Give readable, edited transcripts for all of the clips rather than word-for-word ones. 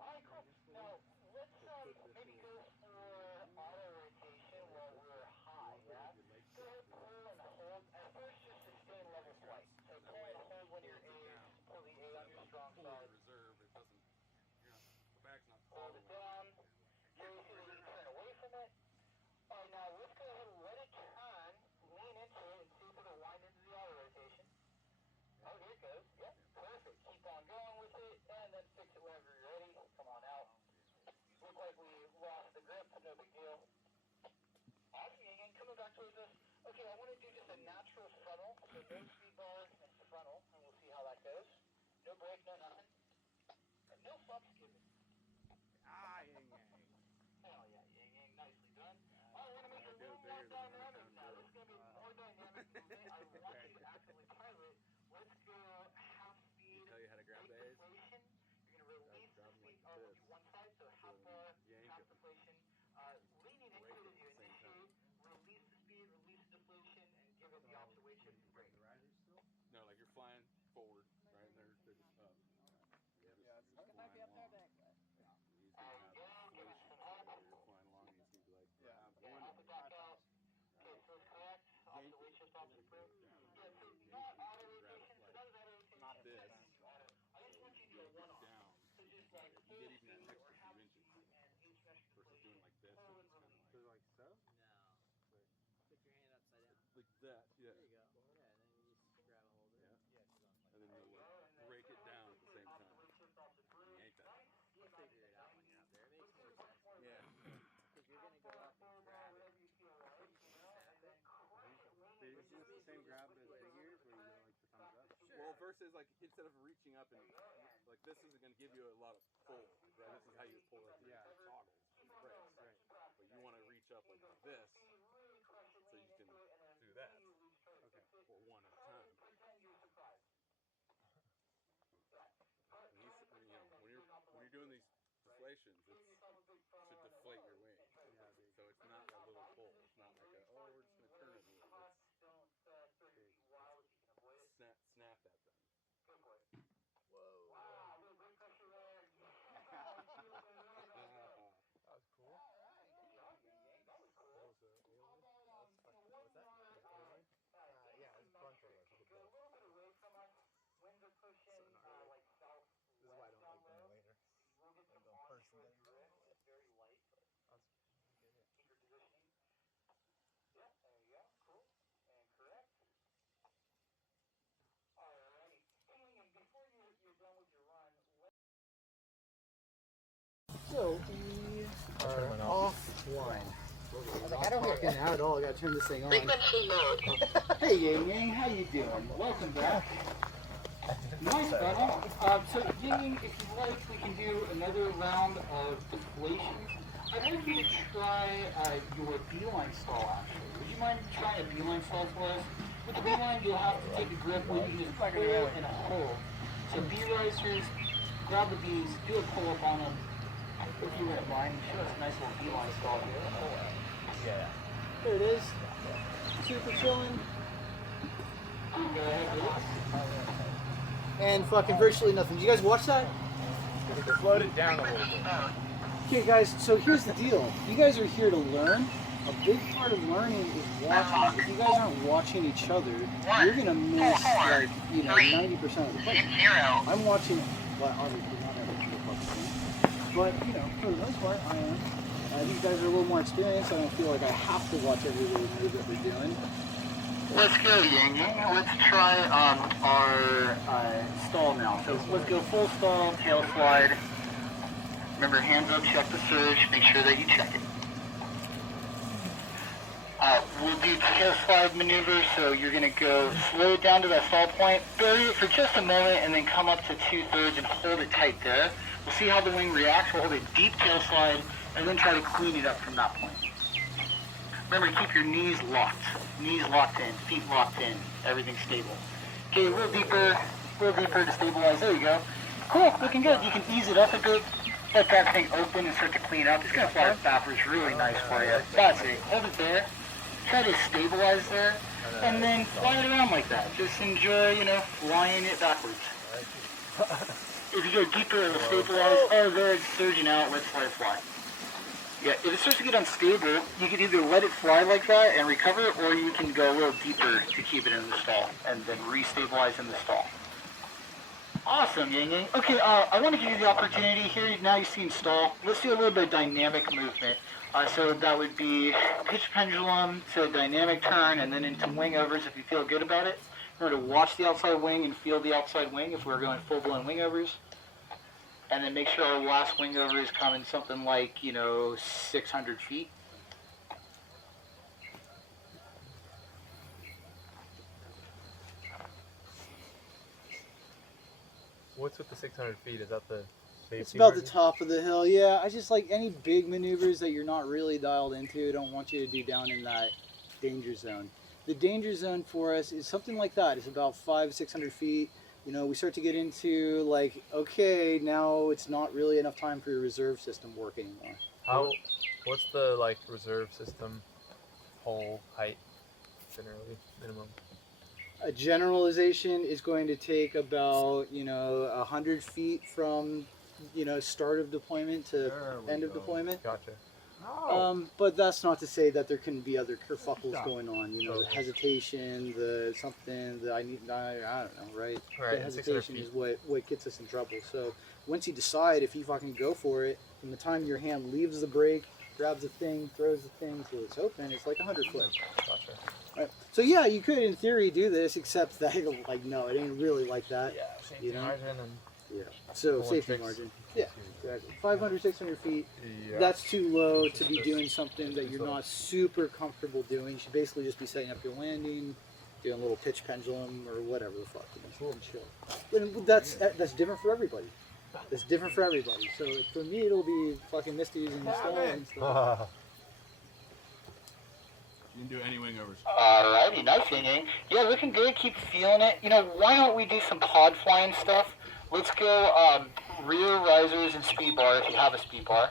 Alright, cool. Now, let's maybe go for auto rotation while we're high, yeah? Go ahead, pull and hold. At first, just sustain level flight. So pull and hold when you're A, pull the A on your strong side. Hold it down. Here you see that you can turn away from it. Alright, now let's go ahead and let it turn, lean into it, and see if it'll wind into the auto rotation. Oh, here it goes. Yep, perfect. Keep on going with it, and then fix it whenever you're ready. Come on out. Look like we lost the grip, but no big deal. Awesome, again, coming back towards us. Okay, I want to do just a natural frontal, so no speed bar and frontal, and we'll see how that goes. No brake, no nothing. And no fucks given. Ah, yang yang. Hell yeah, yang yang, nicely done. Alright, we're going to make it a little more dynamic now. This is going to be more dynamic movement. I want you to actively pilot. Let's go half speed. Tell you how to grab the A's? Deflation. You're going to release the speed. Oh, we'll do one side, so half bar, half deflation. Leaning into it as you initiate. Release the speed, release the deflation, and give it the opposite way shift and brake. No, like you're flying forward, right? And they're just up. Yeah, it's just might be up there, along. but He's gonna have deflation, so you're flying along. And he's gonna be like, grab Okay, one. hop it back out. Okay, so it's correct. Opposite way shift, opposite brake. Yeah, so not auto rotation. So that was auto rotation. not this. I just want you to do a one-off. Down. So just like You full get even that speed extra or few half inches speed and asymmetric versus deflation. doing like this. Pull and It's kind of release. so like so. No. Put your hand upside down. like that. Yeah. There you go. Yeah, and then you just grab a hold of it. Yeah. Yeah, she's on like And then There you'll you go. And then break it down at the same time. opposite way shift, opposite brake. Yank that. Nice. You'll figure it out when you're up there. It makes more sense. Yeah. Because you're going to go up and grab it. Whatever you feel like, you know, and then crush it, lean But it. is this the same grab as big ears where you go like the thumbs up? Sure. Well, versus like instead of reaching up and like this isn't going to give you a lot of pull, right? This is how you pull it through Yeah. your toggles, your brakes, Right. but you want to reach up like this, so you can do that. Okay. Or one at a time. Pretend you're surprised. When you're doing these deflations, it's to deflate your wing. Yeah, big. So it's not a little pull. It's not like a, oh, we're just going to turn it a little. It's snap that thing. Whoa. Wow, a little brake pressure there. That was cool. That was cool. That was what's that? Yeah, it was frontal. I think Go a little bit away from us. Winds are pushing like south. This is why I don't like them later. We'll get some Go on first and then go. It's very light. That's good. Keep your positioning. Yeah, there you go. Cool. And correct. Alrighty. And before you're done with your run, so we are offline. I don't work out at all. I gotta turn this thing on. Hey Yang Yang, how you doing? Welcome back. Nice, buddy. So Yang, if you like, we can do another round of deflations. I'd like you to try your beeline stall. Actually, would you mind trying a beeline stall for us? With the beeline, you'll have to take a grip where you just pull and hold. So bee risers, grab the bees, do a pull up on them. If you wouldn't mind, show us a nice little beeline stall here. Yeah. There it is. Super chilling. Go ahead, release. And fucking virtually nothing. Did you guys watch that? Slowed it down a little bit. Okay, guys, so here's the deal. You guys are here to learn. A big part of learning is watching. If you guys aren't watching each other, you're going to miss, like, 90% of the play. I'm watching, well, obviously not every fucking, but, for the most part, I am. These guys are a little more experienced. I don't feel like I have to watch every little move that they're doing. Let's go, Yang Yang. Let's try our stall now. So let's go full stall, tail slide. Remember, hands up, check the surge. Make sure that you check it. We'll do tail slide maneuver. So you're going to go slow it down to that stall point, bury it for just a moment, and then come up to 2/3 and hold it tight there. We'll see how the wing reacts. We'll hold a deep tail slide, and then try to clean it up from that point. Remember to keep your knees locked in, feet locked in, everything stable. Okay, a little deeper to stabilize. There you go. Cool, looking good. You can ease it up a bit. Let that thing open and start to clean up. It's going to fly backwards really nice for you. That's it. Hold it there. Try to stabilize there. And then fly it around like that. Just enjoy, flying it backwards. If you go deeper, it'll stabilize. Oh, there, it's surging out. Let's let it fly. Yeah, if it starts to get unstable, you can either let it fly like that and recover, or you can go a little deeper to keep it in the stall and then re-stabilize in the stall. Awesome, Yang Yang. Okay, I want to give you the opportunity here. Now you've seen stall. Let's do a little bit of dynamic movement. So that would be pitch pendulum to dynamic turn and then into wing overs if you feel good about it. Remember to watch the outside wing and feel the outside wing if we're going full-blown wing overs. And then make sure our last wing over is coming something like, 600 feet. What's with the 600 feet? Is that the safety It's about margin? the top of the hill, yeah. I just like any big maneuvers that you're not really dialed into. I don't want you to do down in that danger zone. The danger zone for us is something like that. It's about 500-600 feet. We start to get into like, okay, now it's not really enough time for your reserve system work anymore. What's the reserve system hole height generally minimum? A generalization is going to take about 100 feet from start of deployment to end of deployment. Gotcha. But that's not to say that there couldn't be other kerfuffles going on. The hesitation, I don't know, right? Right. The hesitation is what gets us in trouble. So once you decide if you fucking go for it, from the time your hand leaves the brake, grabs the thing, throws the thing till it's open, it's like 100 foot. Gotcha. Right. So yeah, you could in theory do this, except that no, it ain't really like that. Yeah. Safety margin and. Yeah. So Pulling safety tricks. margin. Yeah. Exactly. 500, 600 feet. Yeah. That's too low to be doing something that you're not super comfortable doing. You should basically just be setting up your landing, doing a little pitch pendulum or whatever the fuck. Chill. And that's different for everybody. It's different for everybody. So for me, it'll be fucking Misty using the stall and stuff. You can do any wing overs. Alrighty, nice Yang. Yeah, looking good. Keep feeling it. Why don't we do some pod flying stuff? Let's go rear risers and speed bar if you have a speed bar.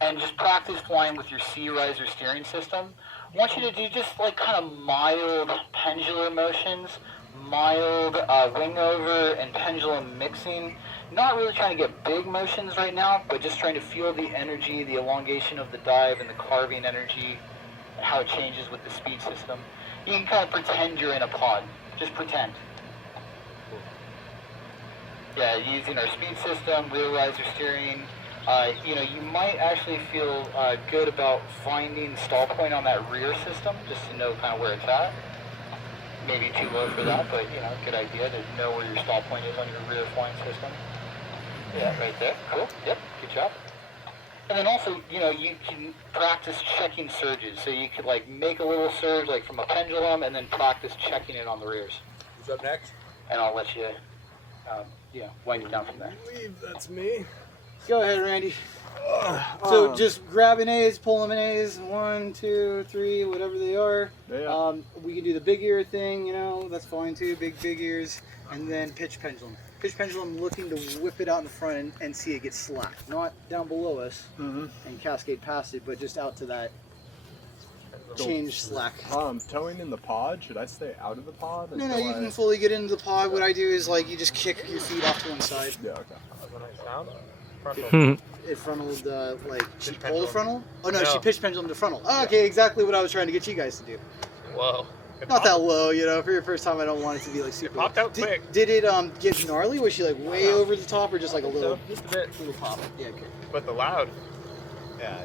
And just practice flying with your C riser steering system. I want you to do just kind of mild pendular motions, mild wing over and pendulum mixing. Not really trying to get big motions right now, but just trying to feel the energy, the elongation of the dive and the carving energy, and how it changes with the speed system. You can kind of pretend you're in a pod. Just pretend. Yeah, using our speed system, rear riser steering. You might actually feel good about finding stall point on that rear system, just to know kind of where it's at. Maybe too low for that, but good idea to know where your stall point is on your rear flying system. Yeah, right there. Cool. Yep. Good job. And then also, you can practice checking surges. So you could make a little surge from a pendulum, and then practice checking it on the rears. Who's up next? And I'll let you, wind it down from there. I believe that's me. Go ahead, Randy. So just grabbing A's, pulling A's, 1, 2, 3, whatever they are. Yeah. We can do the big ear thing, that's fine too, big ears, and then pitch pendulum. Pitch pendulum looking to whip it out in the front and see it get slack. Not down below us and cascade past it, but just out to that change slack. Towing in the pod, should I stay out of the pod? No, you can fully get into the pod. What I do is you just kick your feet off to one side. Yeah, okay. That's a nice sound. Frontal. It frontaled, she Pitch pulled the pendulum. frontal? Oh no, No. she pitched pendulum to frontal. Oh, okay, exactly what I was trying to get you guys to do. Whoa. Not that low, for your first time I don't want it to be super. It popped out quick. Did it get gnarly? Was she way over the top or just a little Just a bit. little pop? Yeah, okay. But the loud. Yeah.